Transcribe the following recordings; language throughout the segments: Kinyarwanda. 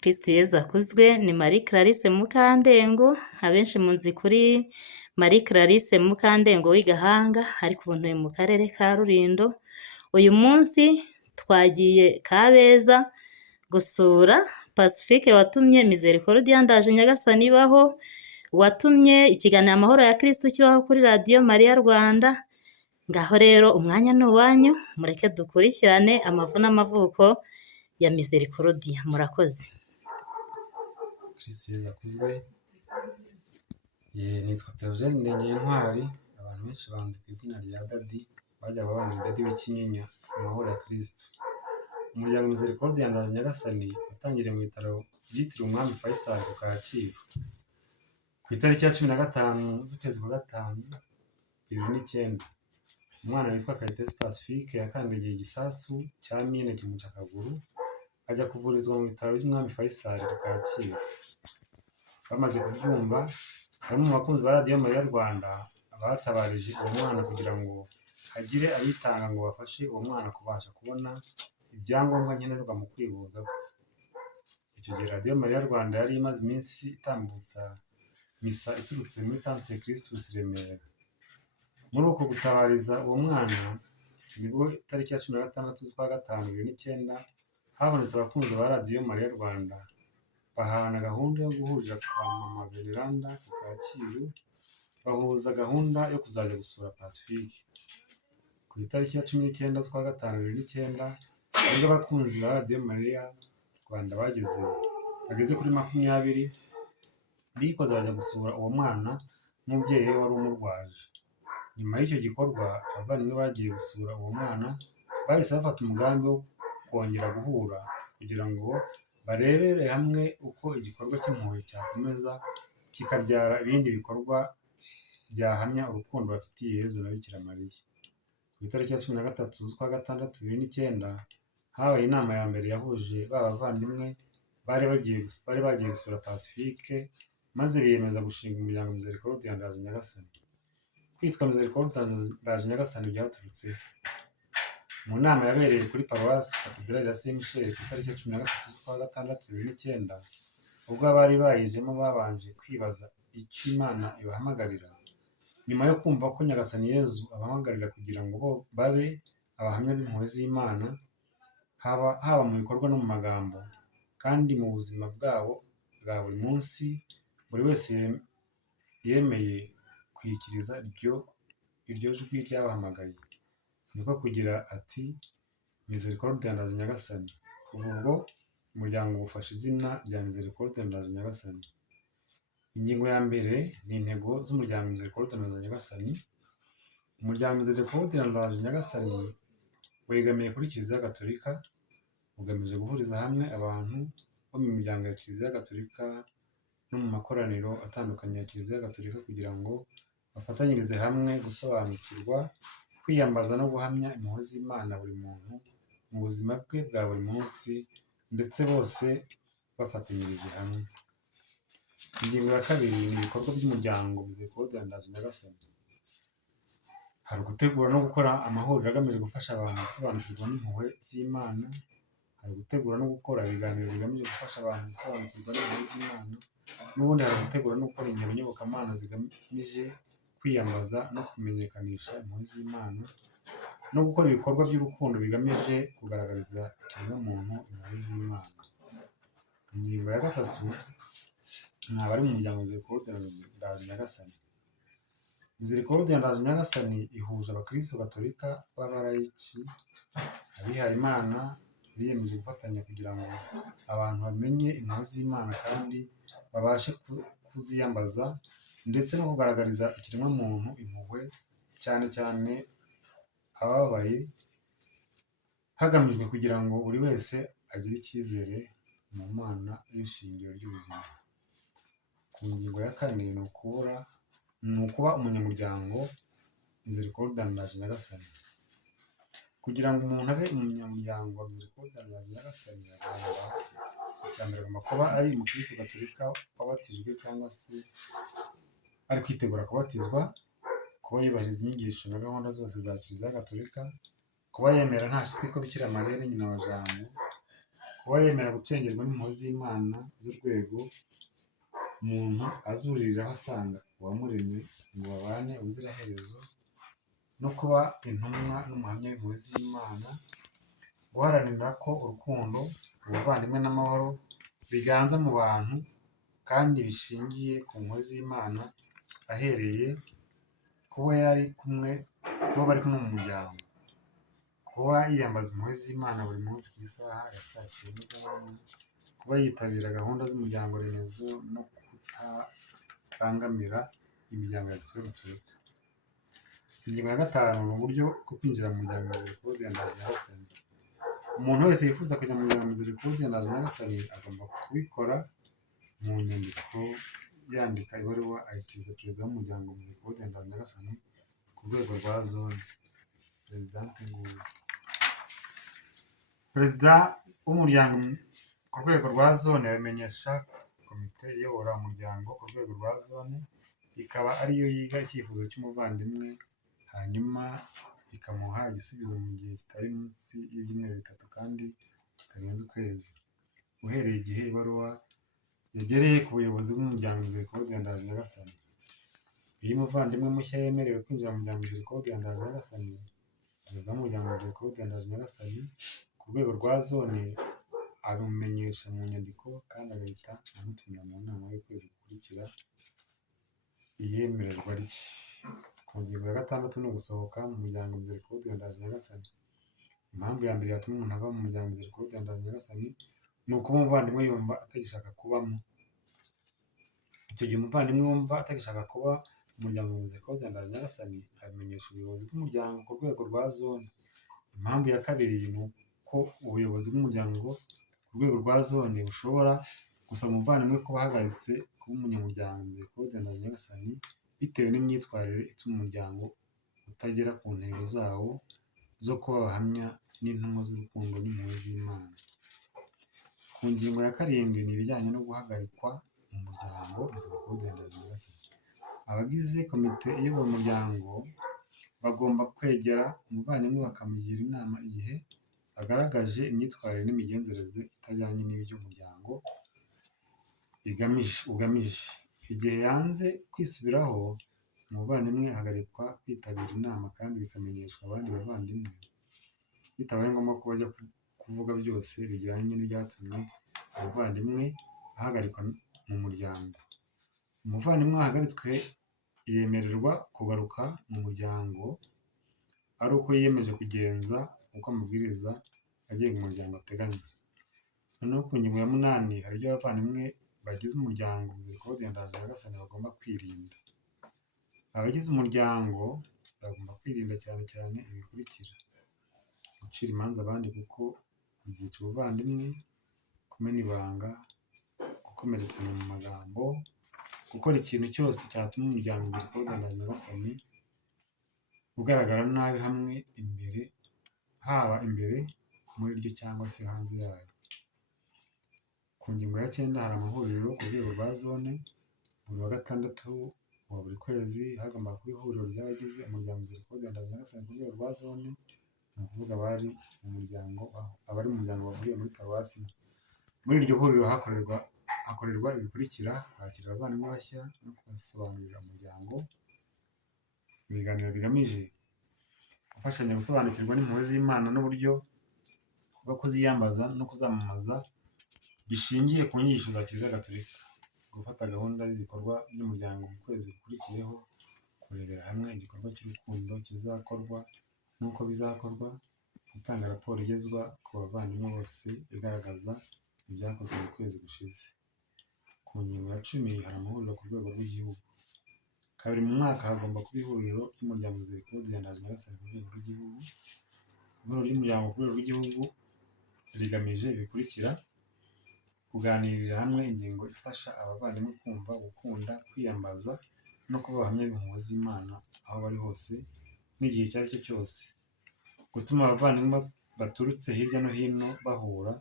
Kristo Yezu akuzwe, ni Marie Clarisse Mukandengo, abenshi munzi kuri Marie Clarisse Mukandengo w'i Gahanga, ariko ubu ntuye mu karere ka Rulindo. Uyu munsi twagiye Kabeza gusura Pacifique watumye Misericordia Ndaje Nyagasani ibaho, watumye ikiganiro Amahoro ya Kristo kibaho kuri radiyo Mariya Rwanda. Ngaho rero umwanya ni uwanyu, mureke dukurikirane amavu n'amavuko ya Misericordia. Murakoze. Kristo Yezu akuzwe. Nitwa Theogene Ndengeye Intwari, abantu benshi banzi ku izina rya Dadi, bajya babana Dadi w'Ikinyinya, Amahoro ya Kristo. Umuryango Misericordia Ndaje Nyagasani watangiriye mu bitaro byitiriwe Umwami Faisal ku Kacyiru ku itariki ya 15 z'ukwezi kwa gatanu 2009. Umwana witwa Kayitesi Pacifique yakandagiye igisasu cya mine kimuca akaguru, ajya kuvurizwa mu bitaro by'Umwami Faisal ku Kacyiru. Bamaze kubyumva, bamwe mu bakunzi ba radiyo Mariya Rwanda batabarije uwo mwana kugira ngo hagire abitanga ngo bafashe uwo mwana kubasha kubona ibyangombwa nkenerwa mu kwivuza kwe. Icyo gihe radiyo Mariya Rwanda yari imaze iminsi itambutsa misa iturutse muri Centre Christus Remera. Muri uko gutabariza uwo mwana, nibwo itariki ya 16 z'ukwa gatanu 2009 habonetse abakunzi ba radiyo Mariya Rwanda bahana gahunda yo guhurira kwa Mama Veneranda ku Kacyiru, bahuza gahunda yo kuzajya gusura Pacifique. Ku itariki ya 19 z'ukwa gatanu 2009 nibwo abakunzi ba radiyo Mariya Rwanda bageze kuri 20 bikoze bajya gusura uwo mwana n'umubyeyi we wari umurwaje. Nyuma y'icyo gikorwa, abavandimwe bagiye gusura uwo mwana bahise bafata umugambi wo kongera guhura kugira ngo barebere hamwe uko igikorwa cy'impuhwe cyakomeza kikabyara ibindi bikorwa byahamya urukundo bafitiye Yezu na Bikira Mariya. Ku itariki ya 13 z'ukwa gatandatu 2009 habaye inama ya mbere yahuje ba bavandimwe bari bagiye gusura Pacifique, maze biyemeza gushinga umuryango Misericordia Ndaje Nyagasani. Kwitwa Misericordia Ndaje Nyagasani byaturutse mu nama yabereye kuri Paruwasi Katedrali ya Saint Michel ku itariki ya 13 z'ukwa gatandatu 2009, ubwo abari bayijemo babanje kwibaza icyo Imana ibahamagarira, nyuma yo kumva ko Nyagasani Yezu abahamagarira kugira ngo bo babe abahamya b'impuhwe z'Imana, haba mu bikorwa no mu magambo, kandi mu buzima bwabo bwa buri munsi. Buri wese yemeye kwikiriza iryo jwi ryabahamagaye, niko kugira ati Misericordia Ndaje Nyagasani. Kuva ubwo umuryango ufashe izina rya Misericordia Ndaje Nyagasani. Ingingo ya mbere ni intego z'umuryango Misericordia Ndaje Nyagasani. Umuryango Misericordia Ndaje Nyagasani wegamiye kuri Kiliziya Gatolika, ugamije guhuriza hamwe abantu bo mu miryango ya Kiliziya Gatolika no mu makoraniro atandukanye ya Kiliziya Gatolika kugira ngo bafatanyirize hamwe gusobanukirwa, kwiyambaza no guhamya impuhwe z'Imana buri muntu mu buzima bwe bwa buri munsi, ndetse bose bafatanyirije hamwe. Ingingo ya kabiri ni ibikorwa by'umuryango Misericordia Ndaje Nyagasani. Hari gutegura no gukora amahuriro agamije gufasha abantu gusobanukirwa n'impuhwe z'Imana. Hari gutegura no gukora ibiganiro bigamije gufasha abantu gusobanukirwa n'impuhwe z'Imana. N'ubundi hari gutegura no gukora ingendo nyobokamana zigamije kwiyambaza no kumenyekanisha impuhwe z'Imana, no gukora ibikorwa by'urukundo bigamije kugaragariza ikiremwamuntu impuhwe z'Imana. Ingingo ya gatatu ni abari mu muryango Misericordia Ndaje Nyagasani. Misericordia Ndaje Nyagasani ihuje abakristo gatolika b'abalayiki, abihaye Imana biyemeje gufatanya kugira ngo abantu bamenye impuhwe z'Imana kandi babashe kuziyambaza, ndetse no kugaragariza ikiremwamuntu impuhwe, cyane cyane abababaye, hagamijwe kugira ngo buri wese agire icyizere mu Mana y'ishingiro ry'ubuzima. Ku ngingo ya kane ni ukuba umunyamuryango Misericordia Ndaje Nyagasani. Kugira ngo umuntu abe umunyamuryango wa Misericordia Ndaje Nyagasani, agomba kuba ari umukristo gatolika wabatijwe cyangwa se ari kwitegura kubatizwa, kuba yubahiriza inyigisho na gahunda zose za Kiliziya Gatolika, kuba yemera nta shiti ko Bikira Mariya ari nyina wa Jambo, kuba yemera gucengerwa n'impuhwe z'Imana z'urwego umuntu azuririraho asanga uwamuremye ngo babane ubuziraherezo, no kuba intumwa n'umuhamya w'impuhwe z'Imana, guharanira ko urukundo, ubuvandimwe n'amahoro biganza mu bantu kandi bishingiye ku mpuhwe z'Imana, ahereye kuba bari kumwe mu muryango, kuba yiyambaza impuhwe z'Imana buri munsi ku isaha ya saa cyenda z'amanywa, kuba yitabira gahunda z'umuryango remezo no kutabangamira imiryango ya gisore. Ingingo ya 5 ni uburyo bwo kwinjira mu muryango wa Misericordia Ndaje Nyagasani. Umuntu wese yifuza kujya mu muryango wa Misericordia Ndaje Nyagasani agomba kubikora mu nyandiko, yandika ibaruwa ayishyikiriza perezida w'umuryango wa Misericordia Ndaje Nyagasani ku rwego rwa zone. Perezida w'umuryango ku rwego rwa zone abimenyesha komite iyobora umuryango ku rwego rwa zone, ikaba ariyo yiga icyifuzo cy'umuvandimwe hanyuma ikamuha igisubizo mu gihe kitari munsi y'ibyumweru 3 kandi kitarenze ukwezi, uhereye igihe ibaruwa yagereye ku buyobozi bw'umuryango Misericordia Ndaje Nyagasani. Iyo umuvandimwe mushya yemerewe kwinjira mu muryango Misericordia Ndaje Nyagasani, perezida w'umuryango Misericordia Ndaje Nyagasani ku rwego rwa zone abimumenyesha mu nyandiko kandi agahita amutumira mu nama y'ukwezi gukurikira iyemererwa rye. Ku ngingo ya 6 ni ugusohoka mu muryango Misericordia Ndaje Nyagasani. Impamvu ya mbere yatuma umuntu ava mu muryango Misericordia Ndaje Nyagasani ni ukuba umuvandimwe yumva atagishaka kubamo. Icyo gihe umuvandimwe wumva atagishaka kuba umuryango Misericordia Ndaje Nyagasani abimenyesha ubuyobozi bw'umuryango ku rwego rwa zone. Impamvu ya kabiri ni uko ubuyobozi bw'umuryango ku rwego rwa zone bushobora gusaba umuvandimwe kuba ahagaritse kuba umunyamuryango Misericordia Ndaje Nyagasani bitewe n'imyitwarire ituma umuryango utagera ku ntego zawo zo kuba abahamya n'intumwa z'urukundo n'impuhwe z'Imana. Ku ngingo ya 7 ni ibijyanye no guhagarikwa mu muryango Misericordia Ndaje Nyagasani. Abagize komite iyobora umuryango bagomba kwegera umuvandimwe bakamugira inama igihe agaragaje imyitwarire n'imigenzereze itajyanye n'ibyo umuryango ugamije. Igihe yanze kwisubiraho, umuvandimwe ahagarikwa kwitabira inama kandi bikamenyeshwa abandi bavandimwe, bitabaye ngombwa ko bajya kuvuga byose bijyanye n'ibyatumye umuvandimwe ahagarikwa mu muryango. Umuvandimwe wahagaritswe yemererwa kugaruka mu muryango ari uko yiyemeje kugenza uko amabwiriza agenga umuryango ateganya. Noneho ku ngingo ya 8 hari ibyo abavandimwe bagize umuryango Misericordia Ndaje Nyagasani bagomba kwirinda. Abagize umuryango bagomba kwirinda cyane cyane ibikurikira: gucira imanza abandi kuko byica ubuvandimwe, kumena ibanga, gukomeretsa mu magambo, gukora ikintu cyose cyatuma umuryango Misericordia Ndaje Nyagasani ugaragara nabi haba imbere muri ryo cyangwa se hanze yayo. Ku ngingo ya 9 hari amahuriro ku rwego rwa zone. Buri wa 6 wa buri kwezi hagomba kuba ihuriro ry'abagize umuryango Misericordia Ndaje Nyagasani ku rwego rwa zone, ni ukuvuga abari mu muryango bahuriye muri paruwasi. Muri iryo huriro hakorerwa ibikurikira: kwakira abavandimwe bashya no kubasobanurira umuryango. Ibiganiro bigamije gufashanya gusobanukirwa n'impuhwe z'Imana n'uburyo bwo kuziyambaza no kuzamamaza bishingiye ku nyigisho za Kiliziya Gatolika. Gufata gahunda y'ibikorwa by'umuryango mu kwezi gukurikiyeho, kurebera hamwe igikorwa cy'urukundo kizakorwa n'uko bizakorwa, gutanga raporo igezwa ku bavandimwe bose igaragaza ibyakozwe mu kwezi gushize. Ku ngingo ya 10 hari amahuriro ku rwego rw'igihugu. Kabiri mu mwaka hagomba kuba ihuriro ry'umuryango Misericordia Ndaje Nyagasani ku rwego rw'igihugu. Ihuriro ry'umuryango ku rwego rw'igihugu rigamije ibikurikira: kuganirira hamwe ingingo ifasha abavandimwe kumva, gukunda, kwiyambaza no kuba abahamya b'impuhwe z'Imana aho bari hose n'igihe icyo ari cyo cyose, gutuma abavandimwe baturutse hirya no hino bahura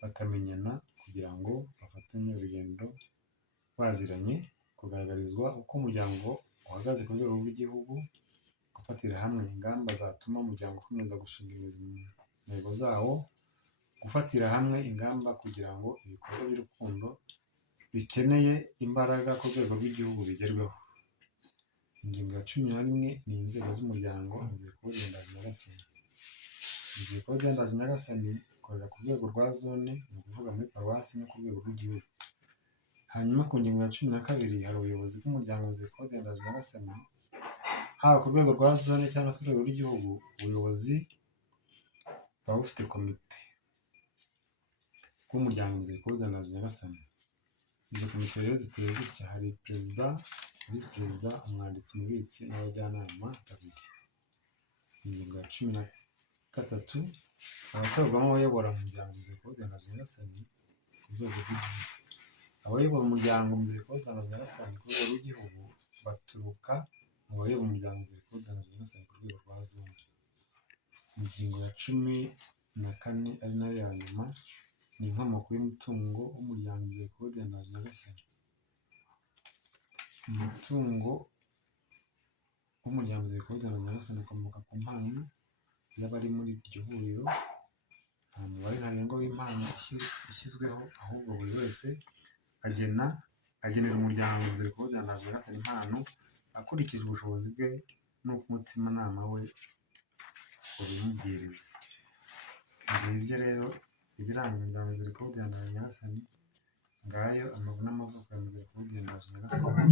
bakamenyana kugira ngo bafatanye urugendo baziranye, kugaragarizwa uko umuryango uhagaze ku rwego rw'igihugu, gufatira hamwe ingamba zatuma umuryango ukomeza gushinga imizi mu ntego zawo, gufatira hamwe ingamba kugira ngo ibikorwa by'urukundo bikeneye imbaraga ku rwego rw'igihugu bigerweho. Ingingo ya 11 ni inzego z'umuryango Misericordia Ndage Nyagasani. Misericordia Ndage Nyagasani ikorera ku rwego rwa zone, ni ukuvuga muri paruwasi no ku rwego rw'igihugu. Hanyuma ku ngingo ya 12 hari ubuyobozi bw'umuryango Misericordia Ndage Nyagasani, haba ku rwego rwa zone cyangwa se ku rwego rw'igihugu. Ubuyobozi buba bufite komite bw'umuryango Misericordia Ndage Nyagasani. Izo komite rero ziteye zitya: hari perezida, visi perezida, umwanditsi, umubitsi n'abajyanama babiri. Ingingo ya 13 abatorwamo abayobora umuryango Misericordia Ndage Nyagasani ku rwego rw'igihugu. Abayobora umuryango Misericordia Ndage Nyagasani ku rwego rw'igihugu baturuka mu bayobora umuryango Misericordia Ndage Nyagasani ku rwego rwa zone. Ingingo ya 14 ari nayo ya nyuma ni inkomoko y'umutungo w'umuryango Misericordia Ndage Nyagasani. Umutungo w'umuryango Misericordia Ndage Nyagasani ukomoka ku mpano y'abari muri iryo huriro. Nta mubare ntarengwa w'impano ishyizweho, ahubwo buri wese agenera umuryango Misericordia Ndage Nyagasani impano akurikije ubushobozi bwe n'uko umutimanama we ubimubwiriza. Ngibyo rero ibiranga umuryango Misericordia Ndage Nyagasani. Ngayo amavu n'amavuko ya Misericordia Ndage Nyagasani.